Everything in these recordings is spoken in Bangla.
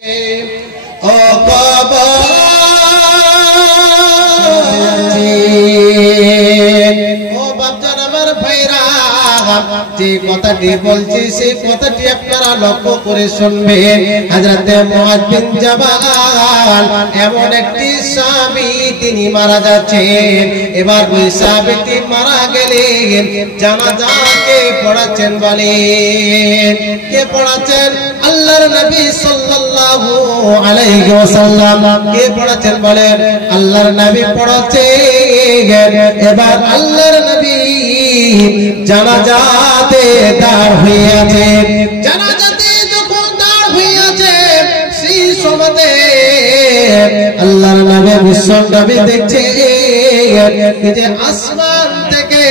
ও বাপজান আমার ভাইরা, যে কথাটি বলছি সেই কথাটি আপনারা লক্ষ্য করে শুনবেন। হযরতে মুআয বিন জাবাল এমন একটি সাহাবী, তিনি মারা যাচ্ছেন। এবার ওই সাহাবীটি মারা গেলেন, জানাজাকে পড়াচ্ছেন। বলেন কে পড়াচ্ছেন? আল্লাহর নবী সাল্লাল্লাহু আলাইহি ওয়াসাল্লাম। কে পড়াচ্ছেন? বলেন আল্লাহর নবী পড়াচ্ছেন। এবার আল্লাহর নবী জানাজাতে দাঁড় হয়ে আছে। জানাজাতে যখন দাঁড় হয়ে আছে, সেই সময়তে আল্লাহর নবী বিশ্ব নবী দেখছে যে আসমান থেকে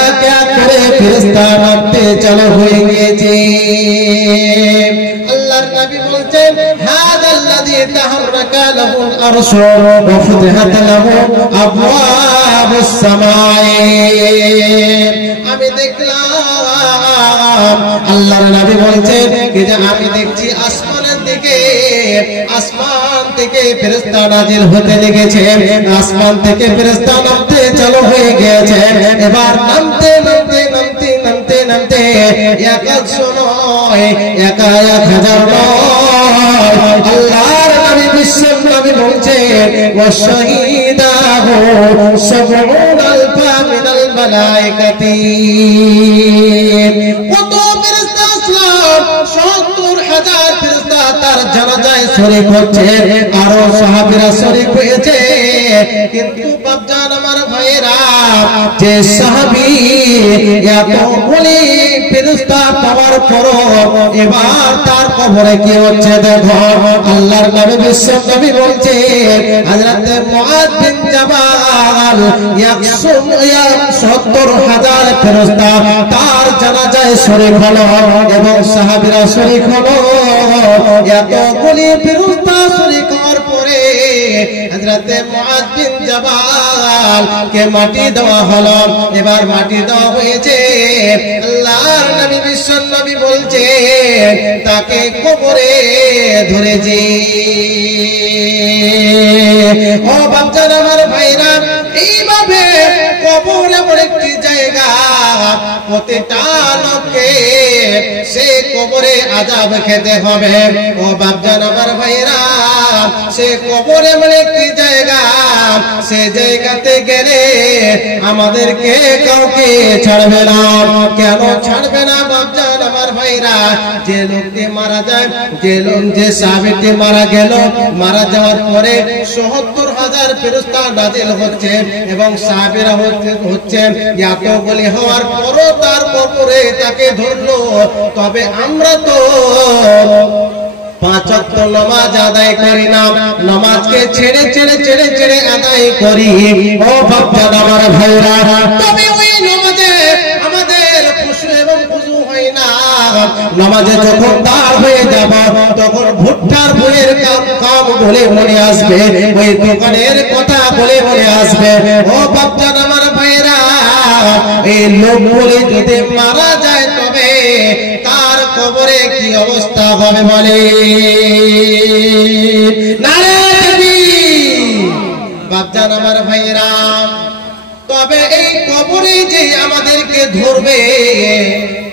এক এক করে ফেরেশতা নামতে চালু হয়ে গিয়েছে। আল্লাহর নবী বলছেন, হাদাল্লাযী তাহাররাকা লাহুল আরশু ওয়া ফুতিহাত লাহু আবওয়াবুস সামাই। আমি দেখলাম, আল্লাহর নবী বলছেন যে আমি দেখছি আসমানের দিকে, আসমান থেকে ফেরেশতা নাজিল হতে লেগেছে, আসমান থেকে ফেরেশতা নামতে চালু হয়ে গেছে। এবার নামতে নামতে নামতে নামতে নামতে এক একশো নয়, একা 1000 নয়। আল্লাহর নবী বিশ্ব নবী বলছেন, ওয়া শাহিদাহু সাবউন আলফা মিনাল মালায়েকাতি। কত ফেরেশতা আসলাম, 70,000 ফেরেশতা তার জানাজায় শরীক হচ্ছে, আরো সাহাবীরা শরীক হয়েছে। কিন্তু বাপজান আমার ভাইরা, যে সাহাবী এতগুলি ফেরেশতা পাওয়ার পরও এবার তার কবরে কি হচ্ছে দেখো। আল্লাহর নবী বিশ্ব নবী বলছেন, হযরত মুআয বিন জাবাল 70,000 ফেরেশতা তার জানাজায় শরীক হলো এবং সাহাবীরা শরীক হলো। এতগুলি ফেরেশতা শরীক হওয়ার পরে হযরত মুআয বিন জাবাল কে মাটি দেওয়া হলো। এবার মাটি দেওয়া হয়েছে, আল্লাহর নবী বিশ্ব নবী বলছেন তাকে কবরে ধরেছে। ও বাপজান আমার ভাইরা, এইভাবে কবর এমন একটি জায়গা, প্রতিটা লোককে সে কবরে আযাব খেতে হবে। ও বাপজান আমার ভাইরা, সে কবরে এমন একটি জায়গা, সে জায়গাতে গেলে আমাদেরকে কাউকে ছাড়বে না। কেন ছাড়বে না বাপজান আমার ভাইরা? যে লোকটি মারা যায়, যে সাহাবীটি মারা গেল, মারা যাওয়ার পরে 70,000 ফেরেশতা নাজিল হচ্ছে এবং সাহাবীরা হচ্ছে। এতগুলি হওয়ার পরও তার কবরে তাকে ধরলো। তবে আমরা তো 5 ওয়াক্ত নামাজ আদায় করি না, নামাজকে ছেড়ে ছেড়ে ছেড়ে ছেড়ে আদায় করি। ও বাপজান আমার ভাইরা, তবে ওই নামাজে আমাদের খুশু এবং খুশু হয় না। নামাজে যখন দাঁড় হয়ে যাব, তখন ভুট্টার বইয়ের কাম বলে মনে আসবে, ওই দোকানের কথা বলে মনে আসবে। ও বাপজান আমার ভাইরা, এই লোকগুলি যদি মারা যায়, তবে তার কবরে কি অবস্থা হবে বলে? বাপজান আমার ভাইরা, তবে এই কবরে যে আমাদেরকে ধরবে,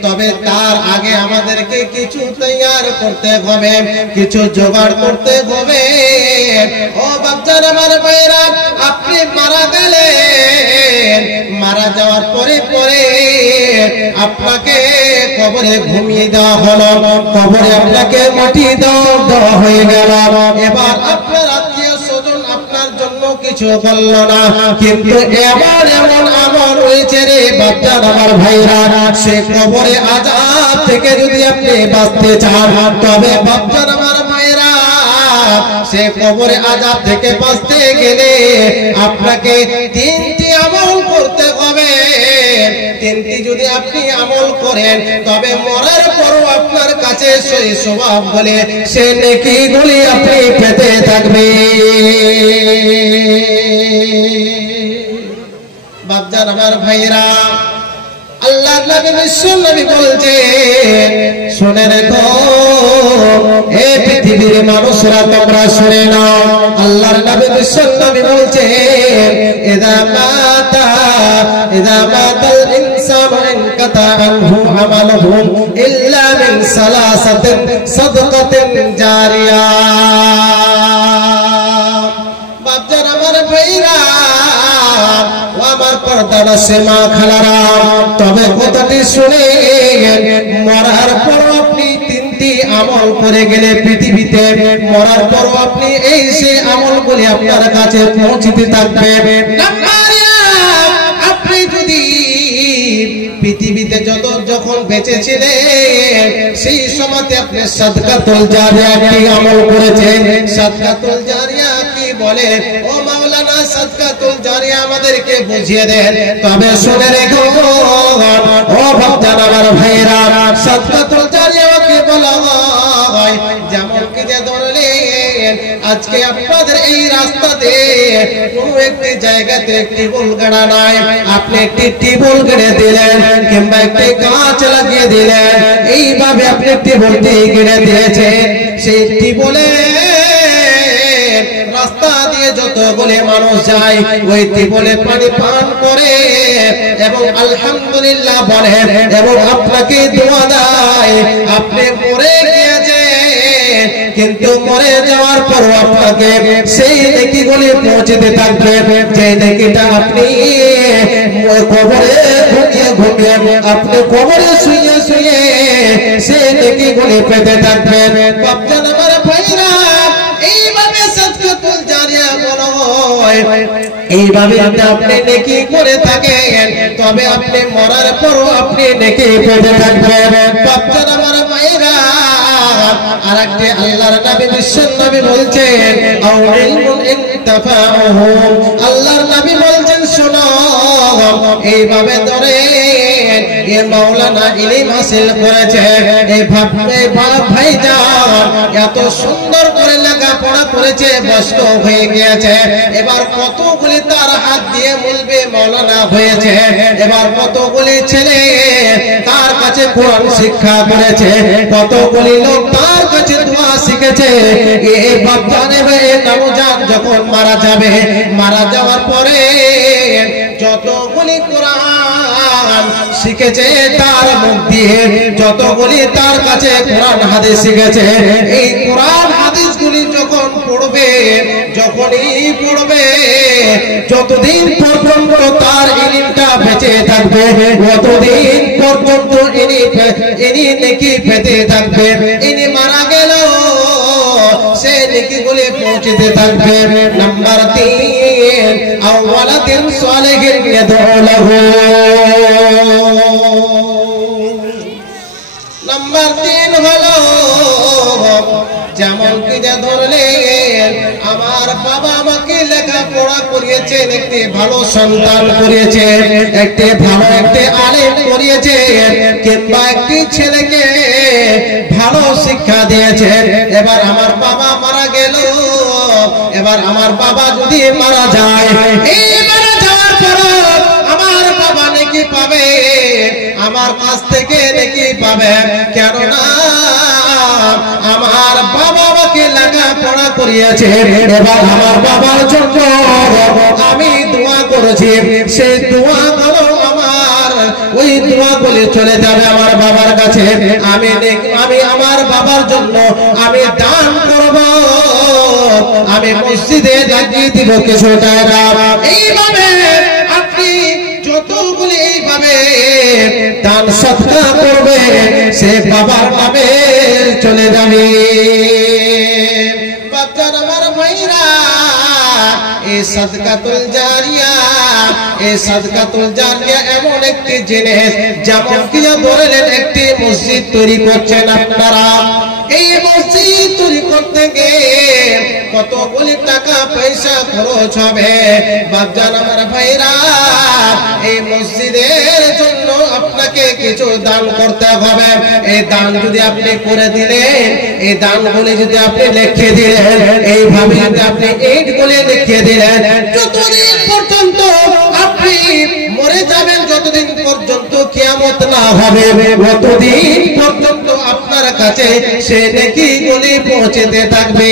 তবে তার আগে আমাদেরকে কিছু তৈয়ার করতে হবে, কিছু জোগাড় করতে হবে। ও বাপজান আমার ভাইরা, আপনি মারা গেলেন, মারা যাওয়ার পরে পরে আপনাকে কবরে ঘুমিয়ে দেওয়া হলো, কবরে আপনাকে মাটি দেওয়া হয়ে গেল। এবার আপনার আত্মীয় স্বজন আপনার জন্য কিছু বলল না, কিন্তু এবার এমন আমল হয়েছে রে বাপজান আমার ভাইরা, সে কবরে আযাব থেকে যদি আপনি বাঁচতে চান, তবে বাপজান আমার ভাইরা, সে কবরে আযাব থেকে বাঁচতে গেলে আপনাকে 3টি আমল করতে হবে। 3টি যদি আপনি আমল করেন, তবে মরার পরও আপনার কাছে সেই সওয়াব বলে সে নেকিগুলি আপনি পেতে থাকবেন। বাপজান আমার ভাইরা, আল্লাহর নবী বিশ্ব নবী বলছেন, শুনে রেখো এ মানুষরা তোমরা শুনে নাও, আল্লাহর নবী বিশ্বনবী বলছেন ইযা মাতাল ইনসানু ইনকাতা আনহু আমালুহু ইল্লা মিন সালাসাতিন সাদকাতিন জারিয়া। বাপজান আমার ভাইরা ও আমার পর্দার সীমা খালারা, তবে কথাটি শুনে মরার পর আপনি তিনটি আমল করে গেলে পৃথিবীতে, মরার পর আপনি এই সেই আমলগুলি আপনার কাছে পৌঁছতে থাকবে। আপনি যদি পৃথিবীতে যখন বেঁচে ছিলেন সেই সময়তে আপনি সাদকাতুল জারিয়া একটি আমল করেছেন। সাদকাতুল জারিয়া কি বলে ও মাওলানা? সাদকাতুল জারিয়া আমাদেরকে বুঝিয়ে দেন। তবে শুনে রেখো ও বাপজান আমার ভাইরা, সাদকাতুল জারিয়া কি বলা হয়? যেমন কি যে ধরলেন আজকে আপনাদের এই রাস্তাতে কোনো একটি জায়গাতে একটি টিউবওয়েল নাই, আপনি একটি টিউবওয়েল গেড়ে দিলেন কিংবা একটি গাছ লাগিয়ে দিলেন, এইভাবে আপনি টিউবওয়েলটি গেড়ে দিয়েছেন। সেই টিউবওয়েলে রাস্তা দিয়ে যতগুলি মানুষ যায় ওই টিউবওয়েলে পানি পান করে এবং আলহামদুলিল্লাহ বলে এবং আপনাকে দোয়া দেয়। আপনি মরে গিয়েছেন, কিন্তু মরে যাওয়ার পর আপনাকে সেই নেকিগুলি পৌঁছতে থাকবে, যে নেকিটা আপনি কবরে ঘুমিয়ে আপনি কবরে শুয়ে সেই নেকিগুলি পেতে থাকবেন। বাপজান আমার ভাইরা, এইভাবে সাদকাতুল জারিয়া বলা হয়। এইভাবে আপনি নেকি করে থাকেন, তবে আপনি মরার পরও আপনি নেকি পেতে থাকবেন। বাপজান আমার ভাইরা, আরেকটি আল্লাহর নবী বিশ্বনবী বলছেন আল্লাহর নবী বলছেন শোনো, এইভাবে ধরে মাওলানা ইলম হাসিল করেছে, এই ভাইজান এত সুন্দর করে লেখাপড়া করেছে, বয়স্ক হয়ে গিয়েছে, এবার কতগুলি তার হাত দিয়ে মুলবে মাওলানা হয়েছে, এবার কতগুলি ছেলে তার কাছে কোরআন শিক্ষা করেছে, কতগুলি লোক তার কাছে দোয়া শিখেছে। এই বাপজানে নওজান যখন মারা যাবে, মারা যাওয়ার পরে যতগুলি কোরআন শিখেছে তার মুখ দিয়ে, যতগুলি তার কাছে কোরআন হাদিস শিখেছে, এই কোরআন হাদিসগুলি যখন পড়বে, যখনই পড়বে, যতদিন পর্যন্ত তার ইলমটা বেঁচে থাকবে ততদিন পর্যন্ত ইনি নেকি পেতে থাকবে। ইনি মারা গেল সে নেকিগুলি পৌঁছতে থাকবে। নাম্বার 3 আওয়ালাদিন সালেহিন ইয়াদউ লাহু। নাম্বার 3 হলো যেমন কি যে ধরলেন আমার বাবা আমাকে লেখাপড়া করিয়েছেন, একটি ভালো সন্তান করিয়েছেন, একটি ভালো একটি আলেম করিয়েছেন, কিংবা একটি ছেলেকে ভালো শিক্ষা দিয়েছেন। এবার আমার বাবা মারা গেল, এবার আমার বাবা যদি মারা যায়, এই মারা যাওয়ার পর আমার বাবা নেকি পাবে, আমার কাছ থেকে নেকি পাবে, কেননা আমার বাবা আমাকে লেখাপড়া করিয়েছে। এবার আমার বাবার জন্য আমি দোয়া করেছি, সেই দোয়া গুলো আমার ওই দোয়া বলে চলে যাবে আমার বাবার কাছে। আমি আমার বাবার জন্য আমি দান করব, আমি মসজিদে লাগিয়ে দিব কিছু টাকা। এইভাবে আপনি যতগুলি এইভাবে দান সৎকার করবে, সে বাবার নামে চলে যাবে। বাচ্চারা আমার ভাইরা, এই সাদকাতুল জারিয়া, এই সাদকাতুল জারিয়া এমন একটি জিনিস, যেমন কি বললেন একটি মসজিদ তৈরি করছেন আপনারা, এই মসজিদ তৈরি করতে গিয়ে কতগুলি টাকা পয়সা খরচ হবে। বাপজান আমার ভাইরা, এই মসজিদের জন্য আপনাকে কিছু দান করতে হবে। এই দান যদি আপনি করে দিলেন, এই দানগুলি যদি আপনি লিখে দিলেন, এইভাবে যদি আপনি এইগুলি লিখে দিলেন, যতদিন পর্যন্ত আপনি মরে যাবেন, যতদিন পর্যন্ত কিয়ামত না হবে ততদিন পর্যন্ত আপনার কাছে সে নেকি গুলি পৌঁছতে থাকবে।